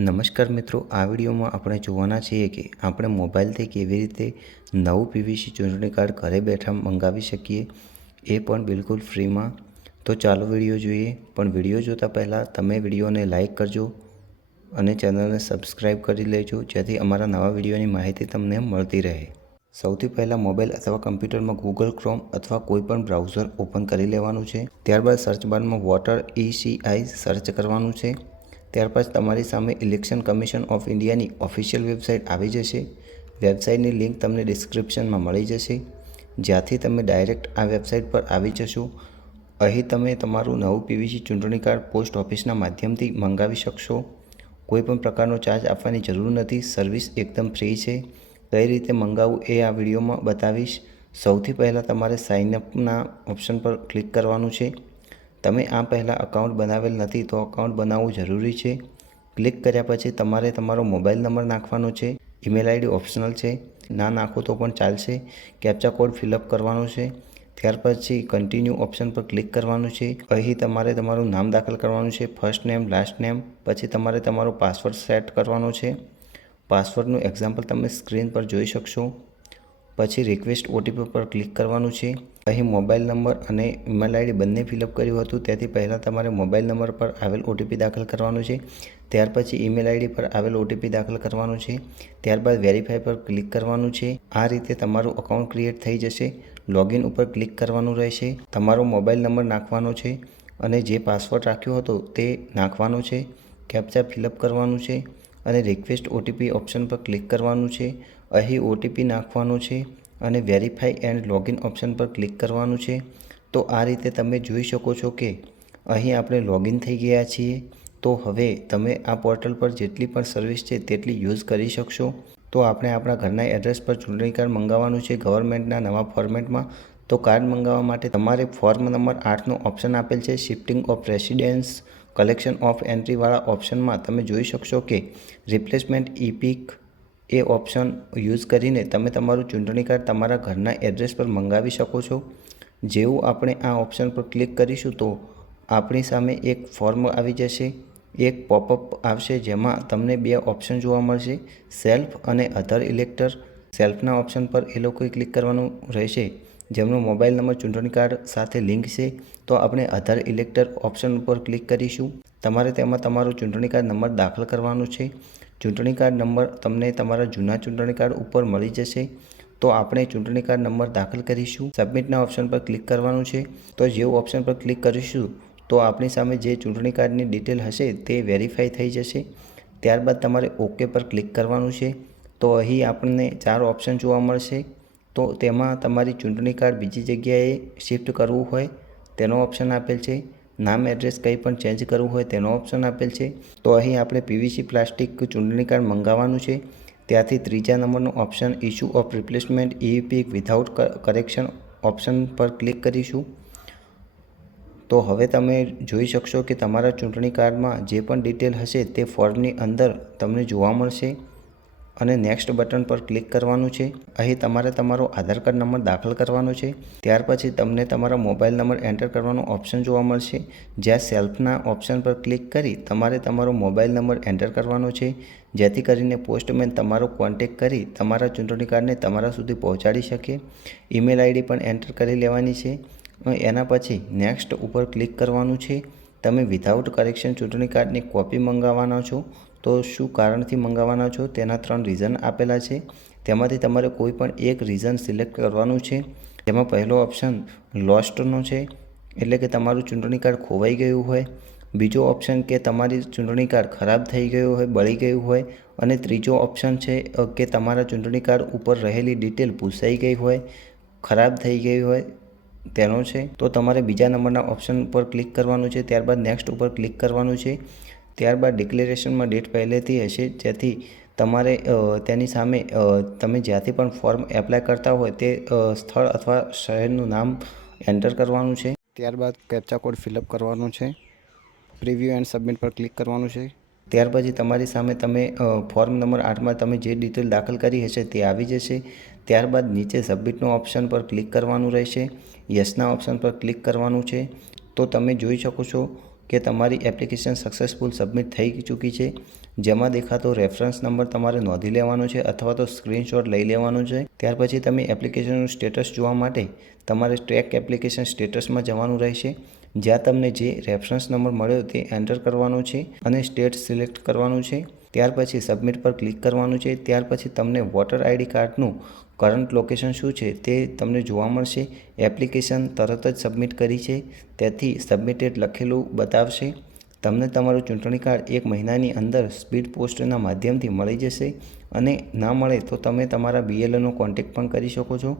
નમસ્કાર મિત્રો, આ વિડીયોમાં આપણે જોવાના છીએ કે આપણે મોબાઈલથી કેવી રીતે નવું પીવીસી ચૂંટણી કાર્ડ ઘરે બેઠા મંગાવી શકીએ, એ પણ બિલકુલ ફ્રીમાં. તો ચાલો વીડિયો જોઈએ. પણ વીડિયો જોતાં પહેલાં તમે વિડીયોને લાઇક કરજો અને ચેનલને સબસ્ક્રાઈબ કરી લેજો, જેથી અમારા નવા વિડીયોની માહિતી તમને મળતી રહે. સૌથી પહેલાં મોબાઈલ અથવા કમ્પ્યુટરમાં ગૂગલ ક્રોમ અથવા કોઈપણ બ્રાઉઝર ઓપન કરી લેવાનું છે. ત્યારબાદ સર્ચ બારમાં વોટર ઈસીઆઈ સર્ચ કરવાનું છે. ત્યારબાદ તમારી સામે ઇલેક્શન કમિશન ઓફ ઇન્ડિયાની ઓફિશિયલ વેબસાઇટ આવી જશે. વેબસાઇટની લિંક તમને ડિસ્ક્રિપ્શનમાં મળી જશે. જ્યાંથી તમે ડાયરેક્ટ આ વેબસાઇટ પર આવી જશો. અહીં તમે તમારું નવું પીવીસી ચૂંટણી કાર્ડ પોસ્ટ ઓફિસના માધ્યમથી મંગાવી શકશો. કોઈપણ પ્રકારનો ચાર્જ આપવાની જરૂર નથી. સર્વિસ એકદમ ફ્રી છે. કઈ રીતે મંગાવવું એ આ વિડીયોમાં બતાવીશ. સૌથી પહેલાં તમારે સાઇનઅપના ઓપ્શન પર ક્લિક કરવાનું છે. તમે આ પહેલાં અકાઉન્ટ બનાવેલ નથી તો અકાઉન્ટ બનાવવું જરૂરી છે. ક્લિક કર્યા પછી તમારે તમારો મોબાઈલ નંબર નાખવાનો છે. ઈમેલ આઈડી ઓપ્શનલ છે. ના નાખો તો પણ ચાલશે. કેપ્ચા કોડ ફિલઅપ કરવાનો છે. ત્યાર પછી કન્ટિન્યુ ઓપ્શન પર ક્લિક કરવાનું છે. અહીં તમારે તમારું નામ દાખલ કરવાનું છે. ફર્સ્ટ નેમ લાસ્ટ નેમ પછી તમારે તમારો પાસવર્ડ સેટ કરવાનો છે. પાસવર્ડનું એક્ઝામ્પલ તમે સ્ક્રીન પર જોઈ શકશો. પછી રિક્વેસ્ટ ઓટીપી પર ક્લિક કરવાનું છે. અહીં મોબાઈલ નંબર અને ઈમેલ આઈડી બંને ફિલઅપ કર્યું હતું. તેથી પહેલાં તમારે મોબાઈલ નંબર પર આવેલ ઓટીપી દાખલ કરવાનું છે. ત્યાર પછી ઈમેલ આઈડી પર આવેલ ઓટીપી દાખલ કરવાનું છે. ત્યારબાદ વેરીફાઈ પર ક્લિક કરવાનું છે. આ રીતે તમારું અકાઉન્ટ ક્રિએટ થઈ જશે. લોગિન ઉપર ક્લિક કરવાનું રહેશે. તમારો મોબાઈલ નંબર નાખવાનો છે અને જે પાસવર્ડ રાખ્યો હતો તે નાખવાનો છે. કેપ્ચા ફિલઅપ કરવાનું છે અને રિક્વેસ્ટ ઓટીપી ઓપ્શન પર ક્લિક કરવાનું છે. અહીં ઓટીપી નાખવાનો છે અને વેરીફાઈ એન્ડ લોગિન ઓપ્શન પર ક્લિક કરવાનું છે. તો આ રીતે તમે જોઈ શકો છો કે અહીં આપણે લોગિન થઈ ગયા છીએ. તો હવે તમે આ પોર્ટલ પર જેટલી પણ સર્વિસ છે તેટલી યુઝ કરી શકશો. તો આપણે આપણા ઘરના એડ્રેસ પર ચૂંટણી કાર્ડ મંગાવવાનું છે ગવર્મેન્ટના નવા ફોર્મેટમાં તો કાર્ડ મંગાવવા માટે તમારે ફોર્મ નંબર આઠનો ઓપ્શન આપેલ છે shifting of residence correction of એન્ટ્રીવાળા ઓપ્શનમાં તમે જોઈ શકશો કે રિપ્લેસમેન્ટ ઇપિક એ ઓપ્શન યુઝ કરીને તમે તમારું ચૂંટણી કાર્ડ તમારા ઘરના એડ્રેસ પર મંગાવી શકો છો. જેવું આપણે આ ઓપ્શન પર ક્લિક કરીશું તો આપણી સામે એક ફોર્મ આવી જશે. એક પોપઅપ આવશે જેમાં તમને બે ઓપ્શન જોવા મળશે, સેલ્ફ અને અધર ઇલેક્ટર. સેલ્ફના ઓપ્શન પર એ લોકોએ ક્લિક કરવાનું રહેશે. જેમનો મોબાઈલ નંબર, ચૂંટણી કાર્ડ સાથે લિંક છે, તો આપણે અધર ઇલેક્ટર ઓપ્શન ઉપર ક્લિક કરીશું. તમારે તેમાં તમારો ચૂંટણી કાર્ડ નંબર દાખલ કરવાનો છે. ચૂંટણી કાર્ડ નંબર તમને તમારા જૂના ચૂંટણી કાર્ડ ઉપર મળી જશે. તો આપણે ચૂંટણી કાર્ડ નંબર દાખલ કરીશું. સબમિટના ઓપ્શન પર ક્લિક કરવાનું છે. તો જેવું ઓપ્શન પર ક્લિક કરીશું, તો આપણી સામે જે ચૂંટણી કાર્ડની ડિટેલ હશે તે વેરીફાઈ થઈ જશે. ત્યારબાદ તમારે ઓકે પર ક્લિક કરવાનું છે. તો અહીં આપણને ચાર ઓપ્શન જોવા મળશે. તો તેમાં તમારી ચૂંટણી કાર્ડ બીજી જગ્યાએ શિફ્ટ કરવું હોય, તેનો ઓપ્શન આપેલ છે. નામ એડ્રેસ કંઈ પણ ચેન્જ કરવું હોય તેનો ઓપ્શન આપેલ છે. તો અહીં આપણે પીવીસી પ્લાસ્ટિક ચૂંટણી કાર્ડ મંગાવવાનું છે. ત્યાંથી ત્રીજા નંબરનો option issue of replacement EPIC without correction option પર ક્લિક કરીશું. તો હવે તમે જોઈ શકશો કે તમારા ચૂંટણી કાર્ડમાં જે પણ ડિટેલ હશે તે ફોર્મની અંદર તમને જોવા મળશે. અને નેક્સ્ટ બટન પર ક્લિક કરવાનું છે. અહીં તમારે તમારો આધાર કાર્ડ નંબર દાખલ કરવાનો છે. ત્યાર પછી તમને તમારો મોબાઈલ નંબર એન્ટર કરવાનો ઓપ્શન જોવા મળશે. જ્યાં સેલ્ફના ઓપ્શન પર ક્લિક કરી તમારે તમારો મોબાઈલ નંબર એન્ટર કરવાનો છે. જેથી કરીને પોસ્ટમેન તમારો કોન્ટેક કરી તમારા ચૂંટણી કાર્ડને તમારા સુધી પહોંચાડી શકે. ઈમેલ આઈડી પણ એન્ટર કરી લેવાની છે. એના પછી નેક્સ્ટ ઉપર ક્લિક કરવાનું છે. તમે વિધાઉટ કરેક્શન ચૂંટણી કાર્ડની કોપી મંગાવવાના છો. તો શું કારણથી મંગાવવાના છો? તેના ત્રણ રીઝન આપેલા છે. તેમાંથી તમારે કોઈ પણ એક રીઝન સિલેક્ટ કરવાનું છે. જેમાં પહેલો ઓપ્શન લોસ્ટનો છે, એટલે કે તમારું ચૂંટણી કાર્ડ ખોવાઈ ગયું હોય. બીજો ઓપ્શન કે તમારી ચૂંટણી કાર્ડ ખરાબ થઈ ગયું હોય, બળી ગયું હોય. અને ત્રીજો ઓપ્શન છે કે તમારા ચૂંટણી કાર્ડ ઉપર રહેલી ડિટેલ પૂછાઈ ગઈ હોય, ખરાબ થઈ ગઈ હોય, તેનો છે. તો તમારે બીજા નંબરના ઓપ્શન ઉપર ક્લિક કરવાનું છે. ત્યારબાદ નેક્સ્ટ ઉપર ક્લિક કરવાનું છે. ત્યારબાદ ડિક્લેરેશનમાં ડેટ પહેલેથી હશે જેથી તમારે તેની સામે તમે જ્યાંથી પણ ફોર્મ એપ્લાય કરતા હોય તે સ્થળ અથવા શહેરનું નામ એન્ટર કરવાનું છે. ત્યારબાદ કેપ્ચા કોડ ફિલઅપ કરવાનો છે. પ્રિવ્યૂ એન્ડ સબમિટ પર ક્લિક કરવાનું છે. ત્યાર પછી તમારી સામે તમે ફોર્મ નંબર આઠમાં તમે જે ડિટેલ દાખલ કરી હશે તે આવી જશે. ત્યારબાદ નીચે સબમિટનો ઓપ્શન પર ક્લિક કરવાનું રહેશે. યસના ઓપ્શન પર ક્લિક કરવાનું છે. તો તમે જોઈ શકો છો કે તમારી એપ્લિકેશન સક્સેસફુલ સબમિટ થઈ ચૂકી છે. જેમાં દેખાતો રેફરન્સ નંબર તમારે નોંધી લેવાનો છે અથવા તો સ્ક્રીનશોટ લઈ લેવાનો છે. ત્યાર પછી તમે એપ્લિકેશનનું સ્ટેટસ જોવા માટે તમારે ટ્રેક એપ્લિકેશન સ્ટેટસમાં જવાનું રહેશે. જ્યાં તમને જે રેફરન્સ નંબર મળ્યો તે એન્ટર કરવાનો છે અને સ્ટેટ સિલેક્ટ કરવાનું છે. ત્યાર પછી સબમિટ પર ક્લિક કરવાનું છે. ત્યાર પછી તમને વોટર આઈડી કાર્ડનું કરંટ લોકેશન શું છે તે તમને જોવા મળશે. એપ્લિકેશન તરત જ સબમિટ કરી છે. તેથી સબમિટેડ લખેલું બતાવશે. તમને તમારું ચૂંટણી કાર્ડ એક મહિનાની અંદર સ્પીડ પોસ્ટના માધ્યમથી મળી જશે. અને ના મળે તો તમે તમારા બીએલઓનો કોન્ટેક્ટ પણ કરી શકો છો.